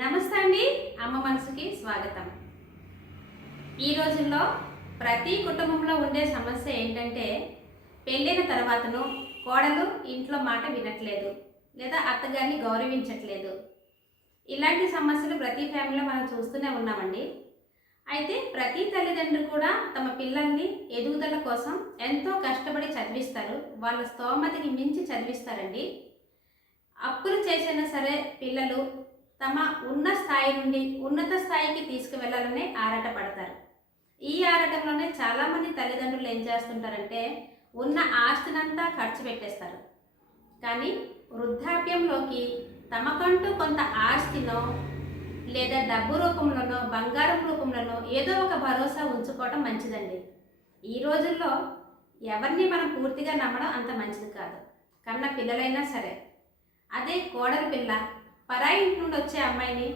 నమస్తే అండి. అమ్మ మనసుకి స్వాగతం. ఈ రోజుల్లో ప్రతి కుటుంబంలో ఉండే సమస్య ఏంటంటే పెళ్ళైన తర్వాతను కోడలు ఇంట్లో మాట వినట్లేదు లేదా అత్తగారిని గౌరవించట్లేదు. ఇలాంటి సమస్యలు ప్రతి ఫ్యామిలీలో మనం చూస్తూనే ఉన్నామండి. అయితే ప్రతి తల్లిదండ్రులు కూడా తమ పిల్లల్ని ఎదుగుదల కోసం ఎంతో కష్టపడి చదివిస్తారు. వాళ్ళ స్తోమతికి మించి చదివిస్తారండి. అప్పులు చేసైనా సరే పిల్లలు తమ ఉన్న స్థాయి నుండి ఉన్నత స్థాయికి తీసుకువెళ్ళాలనే ఆరాటపడతారు. ఈ ఆరాటంలోనే చాలామంది తల్లిదండ్రులు ఏం చేస్తుంటారంటే ఉన్న ఆస్తినంతా ఖర్చు పెట్టేస్తారు. కానీ వృద్ధాప్యంలోకి తమకంటూ కొంత ఆస్తినో లేదా డబ్బు రూపంలోనో బంగారం రూపంలోనో ఏదో ఒక భరోసా ఉంచుకోవడం మంచిదండి. ఈ రోజుల్లో ఎవరిని మనం పూర్తిగా నమ్మడం అంత మంచిది కాదు. కన్న పిల్లలైనా సరే. అదే కోడలి పిల్ల పరాయి ఇంటి నుండి వచ్చే అమ్మాయిని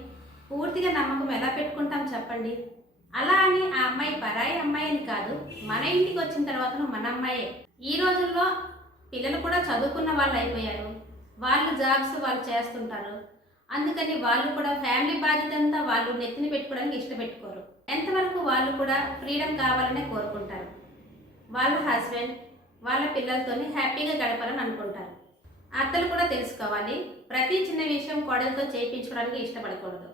పూర్తిగా నమ్మకం ఎలా పెట్టుకుంటాం చెప్పండి? అలా అని ఆ అమ్మాయి పరాయి అమ్మాయి అని కాదు మన ఇంటికి వచ్చిన తర్వాత మన అమ్మాయే. ఈ రోజుల్లో పిల్లలు కూడా చదువుకున్న వాళ్ళు అయిపోయారు. వాళ్ళు జాబ్స్ వాళ్ళు చేస్తుంటారు. అందుకని వాళ్ళు కూడా ఫ్యామిలీ బాధ్యత అంతా వాళ్ళు నెత్తిని పెట్టుకోవడానికి ఇష్టపెట్టుకోరు. ఎంతవరకు వాళ్ళు కూడా ఫ్రీడమ్ కావాలనే కోరుకుంటారు. వాళ్ళ హస్బెండ్ వాళ్ళ పిల్లలతోని హ్యాపీగా గడపాలని అనుకుంటారు. అత్తలు కూడా తెలుసుకోవాలి. ప్రతి చిన్న విషయం కోడలతో చేయించుకోవడానికి ఇష్టపడకూడదు.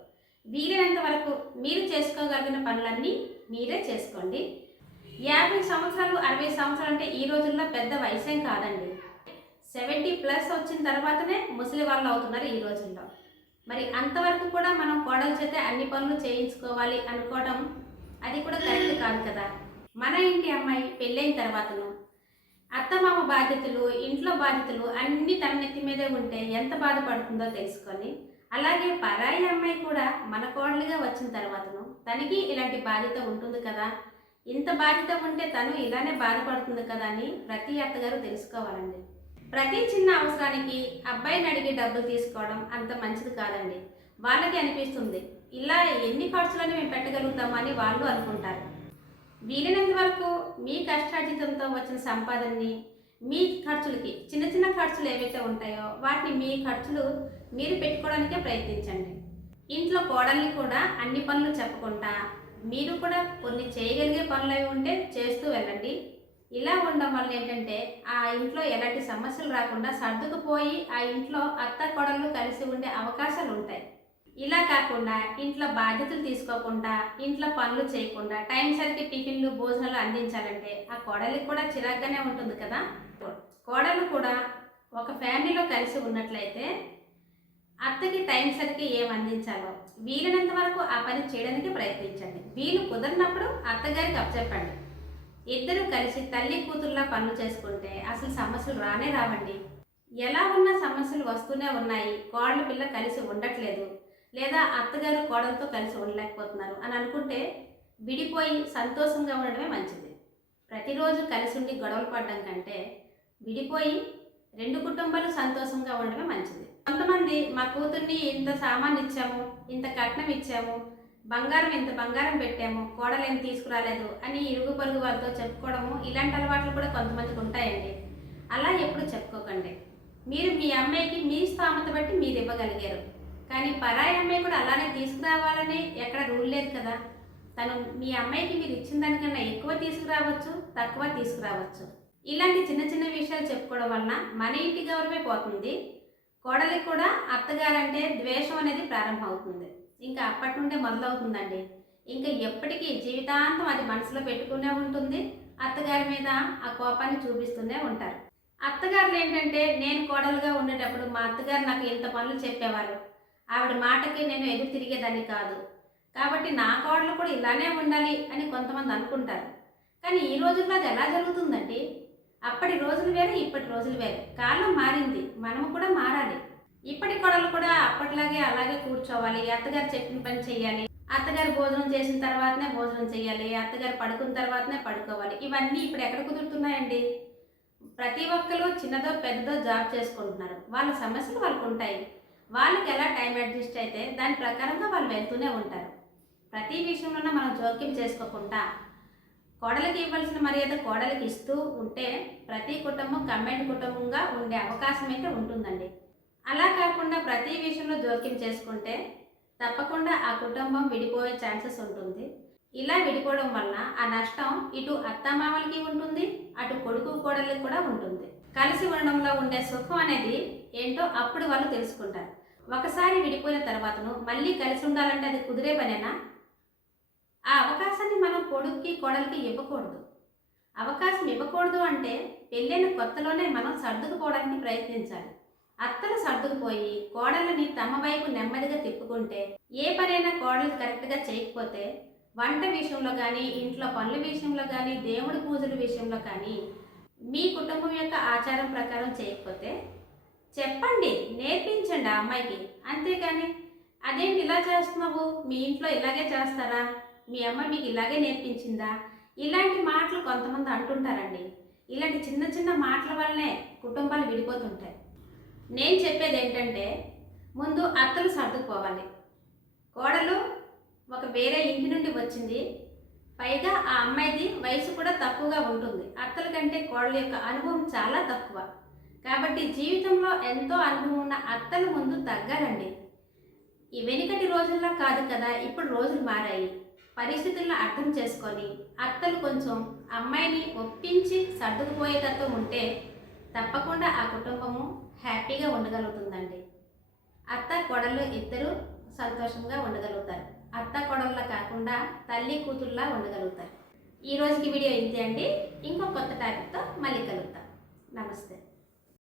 వీలైనంత వరకు మీరు చేసుకోగలిగిన పనులన్నీ మీరే చేసుకోండి. యాభై సంవత్సరాలు అరవై సంవత్సరాలు అంటే ఈ రోజుల్లో పెద్ద వయసేం కాదండి. సెవెంటీ ప్లస్ వచ్చిన తర్వాతనే ముసలి వాళ్ళు అవుతున్నారు ఈ రోజుల్లో. మరి అంతవరకు కూడా మనం కోడల చేత అన్ని పనులు చేయించుకోవాలి అనుకోవడం అది కూడా కరెక్ట్ కాదు కదా. మన ఇంటి అమ్మాయి పెళ్ళైన తర్వాతను అత్తమామ బాధ్యతలు ఇంట్లో బాధ్యతలు అన్ని తన నెత్తి మీదే ఉంటే ఎంత బాధపడుతుందో తెలుసుకొని అలాగే పరాయి అమ్మాయి కూడా మన కోడలుగా వచ్చిన తర్వాతను తనకి ఇలాంటి బాధ్యత ఉంటుంది కదా. ఇంత బాధ్యత ఉంటే తను ఇలానే బాధపడుతుంది కదా అని ప్రతి అత్తగారు తెలుసుకోవాలండి. ప్రతి చిన్న అవసరానికి అబ్బాయిని అడిగి డబ్బులు తీసుకోవడం అంత మంచిది కాదండి. వాళ్ళకి అనిపిస్తుంది ఇలా ఎన్ని ఖర్చులని మేము పెట్టగలుగుతామని వాళ్ళు అనుకుంటారు. వీలైనంత వరకు మీ కష్టార్జితంతో వచ్చిన సంపాదనని మీ ఖర్చులకి చిన్న చిన్న ఖర్చులు ఏవైతే ఉంటాయో వాటిని మీ ఖర్చులు మీరు పెట్టుకోవడానికే ప్రయత్నించండి. ఇంట్లో కోడల్ని కూడా అన్ని పనులు చెప్పకుండా మీరు కూడా కొన్ని చేయగలిగే పనులు అవి ఉంటే చేస్తూ వెళ్ళండి. ఇలా ఉండడం వల్ల ఏంటంటే ఆ ఇంట్లో ఎలాంటి సమస్యలు రాకుండా సర్దుకుపోయి ఆ ఇంట్లో అత్త కోడళ్ళు కలిసి ఉండే అవకాశాలు ఉంటాయి ఇలా కాకుండా ఇంట్లో బాధ్యతలు తీసుకోకుండా ఇంట్లో పనులు చేయకుండా టైం సరికి టిఫిన్లు భోజనాలు అందించాలంటే ఆ కోడలికి కూడా చిరాగ్గానే ఉంటుంది కదా? కోడలు కూడా ఒక ఫ్యామిలీలో కలిసి ఉన్నట్లయితే అత్తకి టైం సరికి ఏం అందించాలో వీలైనంత వరకు ఆ పని చేయడానికి ప్రయత్నించండి. వీలు కుదరినప్పుడు అత్తగారికి అప్పచెప్పండి. ఇద్దరు కలిసి తల్లి కూతుర్లా పనులు చేసుకుంటే అసలు సమస్యలు రానే రావండి. ఎలా ఉన్న సమస్యలు వస్తూనే ఉన్నాయి. కోడలు పిల్ల కలిసి ఉండట్లేదు. లేదా అత్తగారు కోడలతో కలిసి ఉండలేకపోతున్నారు అని అనుకుంటే విడిపోయి సంతోషంగా ఉండడమే మంచిది. ప్రతిరోజు కలిసి ఉండి గొడవలు పడడం కంటే విడిపోయి రెండు కుటుంబాలు సంతోషంగా ఉండడమే మంచిది. కొంతమంది మా కూతుర్ని ఇంత సామాన్ ఇచ్చాము ఇంత కట్నం ఇచ్చాము బంగారం ఇంత బంగారం పెట్టాము కోడలేం తీసుకురాలేదు అని ఇరుగు పొరుగు వాళ్ళతో చెప్పుకోవడము ఇలాంటి అలవాట్లు కూడా కొంతమందికి ఉంటాయండి. అలా ఎప్పుడు చెప్పుకోకండి. మీరు మీ అమ్మాయికి మీ స్థామత బట్టి మీరు ఇవ్వగలిగారు. కానీ పరాయి అమ్మాయి కూడా అలానే తీసుకురావాలని ఎక్కడ రూల్ లేదు కదా. తను మీ అమ్మాయికి మీరు ఇచ్చిన దానికన్నా ఎక్కువ తీసుకురావచ్చు తక్కువ తీసుకురావచ్చు. ఇలాంటి చిన్న చిన్న విషయాలు చెప్పుకోవడం వలన మన ఇంటి గౌరవమే పోతుంది. కోడలికి కూడా అత్తగారంటే ద్వేషం అనేది ప్రారంభం అవుతుంది ఇంకా అప్పటి నుండే మొదలవుతుందండి. ఇంకా ఎప్పటికీ జీవితాంతం అది మనసులో పెట్టుకునే ఉంటుంది. అత్తగారి మీద ఆ కోపాన్ని చూపిస్తూనే ఉంటారు. అత్తగారులు ఏంటంటే నేను కోడలుగా ఉండేటప్పుడు మా అత్తగారు నాకు ఇంత పనులు చెప్పేవారు. ఆవిడ మాటకి నేను ఎదురు తిరిగేదాన్ని కాదు. కాబట్టి నా కోడలు కూడా ఇలానే ఉండాలి అని కొంతమంది అనుకుంటారు. కానీ ఈ రోజుల్లో అది ఎలా జరుగుతుందండి అప్పటి రోజులు వేరే ఇప్పటి రోజులు వేరే. కాలం మారింది మనము కూడా మారాలి. ఇప్పటి కొడలు కూడా అప్పట్లాగే అలాగే కూర్చోవాలి అత్తగారు చెప్పిన పని చేయాలి. అత్తగారు భోజనం చేసిన తర్వాతనే భోజనం చేయాలి అత్తగారు పడుకున్న తర్వాతనే పడుకోవాలి. ఇవన్నీ ఇప్పుడు ఎక్కడ కుదురుతున్నాయండి? ప్రతి ఒక్కరు చిన్నదో పెద్దదో జాబ్ చేసుకుంటున్నారు. వాళ్ళ సమస్యలు వాళ్ళకు ఉంటాయి. వాళ్ళకి ఎలా టైం అడ్జస్ట్ అయితే దాని ప్రకారంగా వాళ్ళు వెళ్తూనే ఉంటారు. ప్రతి విషయంలోనూ మనం జోక్యం చేసుకోకుండా కోడలికి ఇవ్వాల్సిన మర్యాద కోడలికి ఇస్తూ ఉంటే ప్రతి కుటుంబం కమెంట్ కుటుంబంగా ఉండే అవకాశం అయితే ఉంటుందండి. అలా కాకుండా ప్రతి విషయంలో జోక్యం చేసుకుంటే తప్పకుండా ఆ కుటుంబం విడిపోయే ఛాన్సెస్ ఉంటుంది. ఇలా విడిపోవడం వలన ఆ నష్టం ఇటు అత్తమామలకి ఉంటుంది అటు కొడుకు కోడలికి కూడా ఉంటుంది. కలిసి ఉండడంలో ఉండే సుఖం అనేది ఏంటో అప్పుడు వాళ్ళు తెలుసుకుంటారు. ఒకసారి విడిపోయిన తర్వాతను మళ్ళీ కలిసి ఉండాలంటే అది కుదిరే పనేనా? ఆ అవకాశాన్ని మనం కొడుక్కి కోడలికి ఇవ్వకూడదు. అవకాశం ఇవ్వకూడదు అంటే పెళ్ళైన కొత్తలోనే మనం సర్దుకుపోవడానికి ప్రయత్నించాలి. అత్తలు సర్దుకుపోయి కోడళ్ళని తమ వైపు నెమ్మదిగా తిప్పుకుంటే ఏ పనైనా కోడలు కరెక్ట్గా చేయకపోతే వంట విషయంలో కానీ ఇంట్లో పనుల విషయంలో కానీ దేవుడి పూజల విషయంలో కానీ మీ కుటుంబం యొక్క ఆచారం ప్రకారం చేయకపోతే చెప్పండి నేర్పించండి ఆ అమ్మాయికి. అంతేగాని అదేంటి ఇలా చేస్తున్నావు? మీ ఇంట్లో ఇలాగే చేస్తారా? మీ అమ్మ మీకు ఇలాగే నేర్పించిందా? ఇలాంటి మాటలు కొంతమంది అంటుంటారండి. ఇలాంటి చిన్న చిన్న మాటల వల్లనే కుటుంబాలు విడిపోతుంటాయి. నేను చెప్పేది ఏంటంటే ముందు అత్తలు సర్దుకుపోవాలి. కోడలు ఒక వేరే ఇంటి నుండి వచ్చింది. పైగా ఆ అమ్మాయిది వయసు కూడా తక్కువగా ఉంటుంది. అత్తల కంటే కోడల యొక్క అనుభవం చాలా తక్కువ. కాబట్టి జీవితంలో ఎంతో అనుభవం ఉన్న అత్తల ముందు తగ్గాలండి ఈ వెనుకటి రోజుల్లో కాదు కదా ఇప్పుడు రోజులు మారాయి. పరిస్థితులను అర్థం చేసుకొని అత్తలు కొంచెం అమ్మాయిని ఒప్పించి సర్దుకుపోయేటట్టు ఉంటే తప్పకుండా ఆ కుటుంబము హ్యాపీగా ఉండగలుగుతుందండి. అత్త కొడలు ఇద్దరు సంతోషంగా ఉండగలుగుతారు. అత్త కొడల్లా కాకుండా తల్లి కూతుర్లా ఉండగలుగుతారు. ఈ రోజుకి వీడియో ఇంతే అండి. ఇంకో కొత్త టాపిక్తో మళ్ళీ కలుగుతాం నమస్తే.